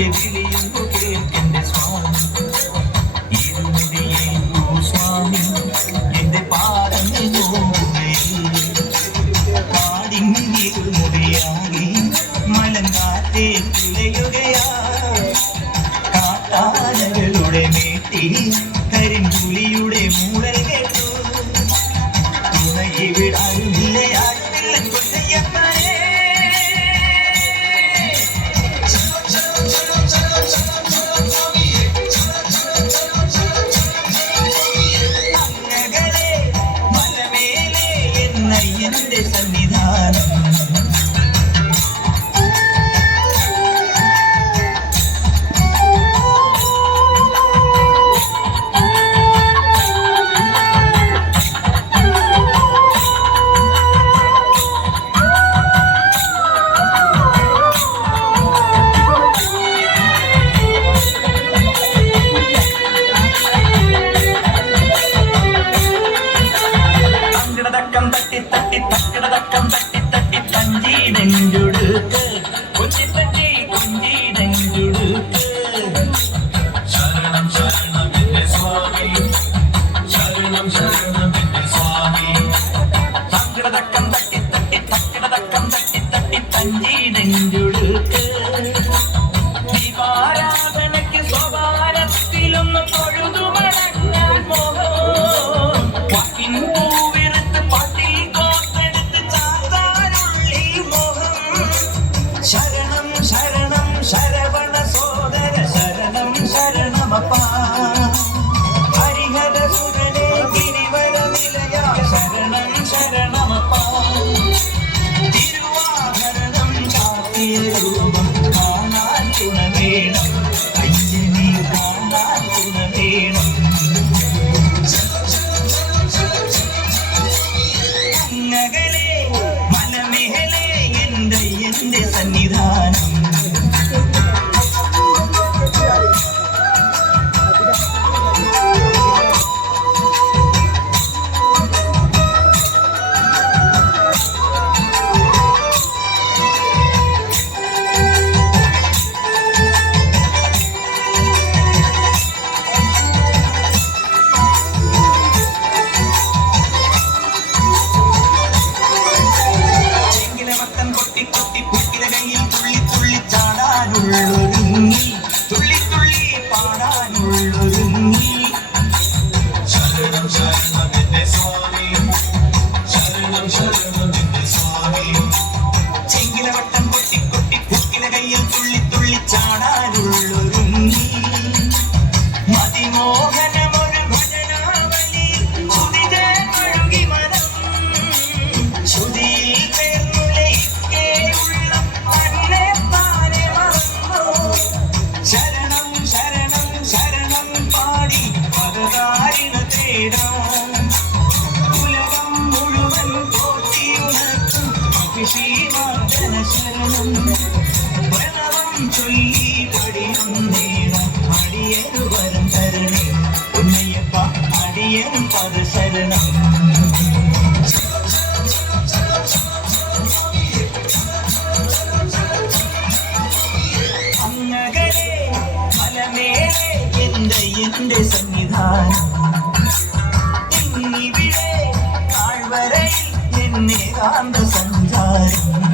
എന്റെ വിളിയൊന്നു കേൾക്കെന്റെ സ്വാമി ഇരുമുടിയേക്കൂ സ്വാമി എന്റെ പാദങ്ങൾ പാടിങ്ങിരുമുടിയാകി മലങ്കാറ്റേ തുലയുകയാ കാട്ടാനകളുടെ മേട്ടി കരിമ്പുലിയുടെ മൂടൽ കേട്ടു തുണയിവിടാരുമില്ല ആരുമില്ല കൊല്ലയ്യപ്പനേ എന്റെ സന്നിധാനം തക്കിടതക്കം തട്ടി തട്ടി തഞ്ചീടഞ്ചുടുക്ക് കൊഞ്ചി തട്ടി കൊഞ്ചീടഞ്ചുടുക്ക് ശരണം ശരണം എന്റെ സ്വാമി ശരണം ശരണം എന്റെ സ്വാമി തക്കിടതക്കം തട്ടി തട്ടി തക്കിടതക്കം തട്ടി തട്ടി തഞ്ചീടഞ്ചുടുക്ക് ദീപാരാധനയ്ക്ക് സ്വഭാരത്തിലൊന്ന് തൊഴുതു മടങ്ങാൻ മോഹം വാക്കിൻ പൂവിരുത്ത് പാട്ടിൽ ശരണം ശരണം ശരവണ സോദര ശരണം ശരണമപ്പ ഹരിഹര സുരനെ ഗിരിവര നിലയ ശരണം ശരണമപ്പ തിരുവാഭരണം കാത്തിയ രൂപം കാണാൻ തുണവേണം അയ്യനെ കാണാൻ തുണവേണം നഗരേ മലമേലെ എന്റെ സന്നിധാനം തുള്ളി തുള്ളി പാടാനുള്ളൊരുങ്ങി ശരണം ശരണം എന്റെ സ്വാമി ശരണം ശരണം എന്റെ സ്വാമി ചെങ്കിലവട്ടം കൊട്ടി കൊട്ടി പൂക്കില കയ്യിൽ തുള്ളി തുള്ളി ചാടാനുള്ളൊരുങ്ങി മതിമോഹനമൊരു ഭജനാവലി ശ്രുതിജ ഒഴുകി മനം ശ്രുതിയിൽ പേർന്നുലയിക്കേ ഉള്ള തന്നെ താനെ മറന്നു ശരണം ശരണം ശരണം പാടി പദതാരിണ തേടാം ഉലകം മുഴുവൻ പോറ്റിയുണർത്തും അഭിഷേകാർച്ചന ശരണം പ്രണവം ചൊല്ലി പടിയും നേടാം അടിയനു വരം തരണേ ഉന്നയ്യപ്പ അടിയനും പദശരണം എന്റെ സന്നിധാനം ഇന്നിവിടെ താഴ്വരയിൽ എന്നെ കാന്ത സഞ്ചാരം